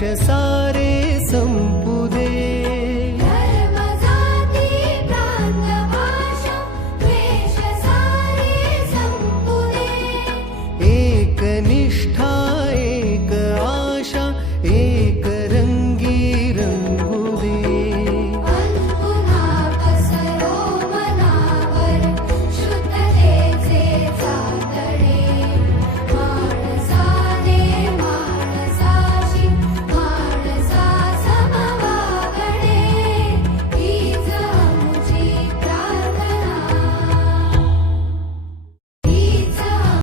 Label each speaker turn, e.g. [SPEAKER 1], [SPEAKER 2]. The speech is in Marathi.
[SPEAKER 1] শেষায়